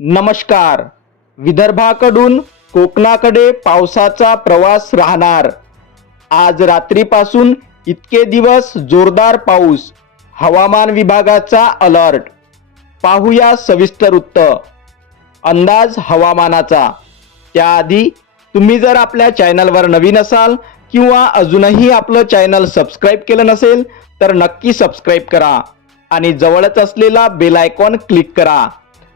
नमस्कार. विदर्भाकडून कोकणाकडे पावसाचा प्रवास राहणार. आज रात्रीपासून इतके दिवस जोरदार पाऊस हवामान विभागाचा अलर्ट. पाहूया सविस्तर वृत्त. अंदाज हवामानाचा. त्याआधी तुम्ही जर आपल्या चॅनलवर नवीन असाल किंवा अजूनही आपलं चॅनल सबस्क्राईब केलं नसेल तर नक्की सबस्क्राईब करा आणि जवळच असलेला बेल आयकॉन क्लिक करा.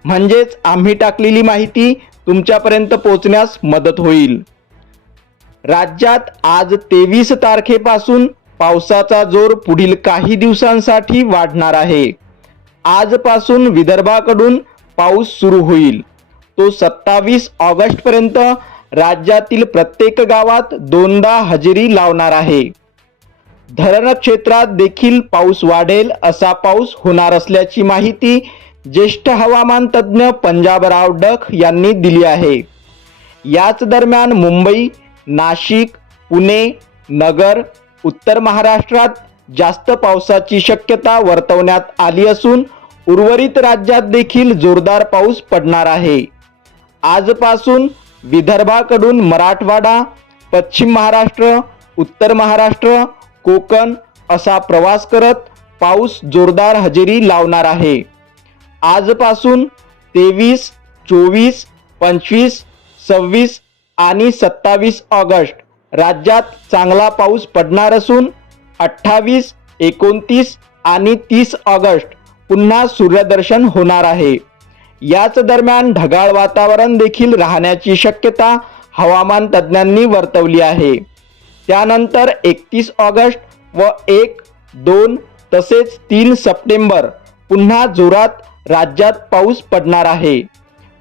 म्हणजेच आम्ही टाकलेली माहिती तुमच्यापर्यंत पोहोचण्यास मदत होईल. राज्यात आज तेवीस तारखेपासून पावसाचा जोर पुढील काही दिवसांसाठी वाढणार आहे. आजपासून विदर्भाकडून पाऊस सुरू होईल. तो सत्तावीस ऑगस्ट पर्यंत राज्यातील प्रत्येक गावात दोनदा हजेरी लावणार आहे. धरण क्षेत्रात देखील पाऊस वाढेल असा पाऊस होणार असल्याची माहिती ज्येष्ठ हवामान तज्ज्ञ पंजाबराव डख यांनी दिली आहे. याच दरम्यान मुंबई नाशिक पुणे नगर उत्तर महाराष्ट्रात जास्त पावसाची शक्यता वर्तवण्यात आली असून उर्वरित राज्यात देखील जोरदार पाऊस पडणार आहे. आजपासून विदर्भाकडून मराठवाडा पश्चिम महाराष्ट्र उत्तर महाराष्ट्र कोकण असा प्रवास करत पाऊस जोरदार हजेरी लावणार आहे. आजपासून तेवीस चोवीस पंचवीस सव्वीस आणि सत्तावीस ऑगस्ट राज्यात चांगला पाऊस पडणार असून अठ्ठावीस एकोणतीस आणि तीस ऑगस्ट पुन्हा सूर्यदर्शन होणार आहे. याच दरम्यान ढगाळ वातावरण देखील राहण्याची शक्यता हवामान तज्ज्ञांनी वर्तवली आहे. त्यानंतर एकतीस ऑगस्ट व एक दोन तसेच तीन सप्टेंबर पुन्हा जोरात राज्यात पाऊस पडणार आहे.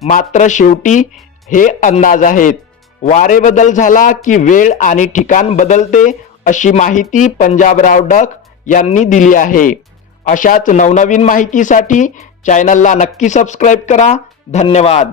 मात्र शेवटी हे अंदाज आहेत. वारे बदल झाला की वेळ आणि ठिकाण बदलते अशी माहिती पंजाबराव डक यांनी दिली आहे. अशाच नवनवीन माहितीसाठी चॅनलला नक्की सबस्क्राईब करा. धन्यवाद.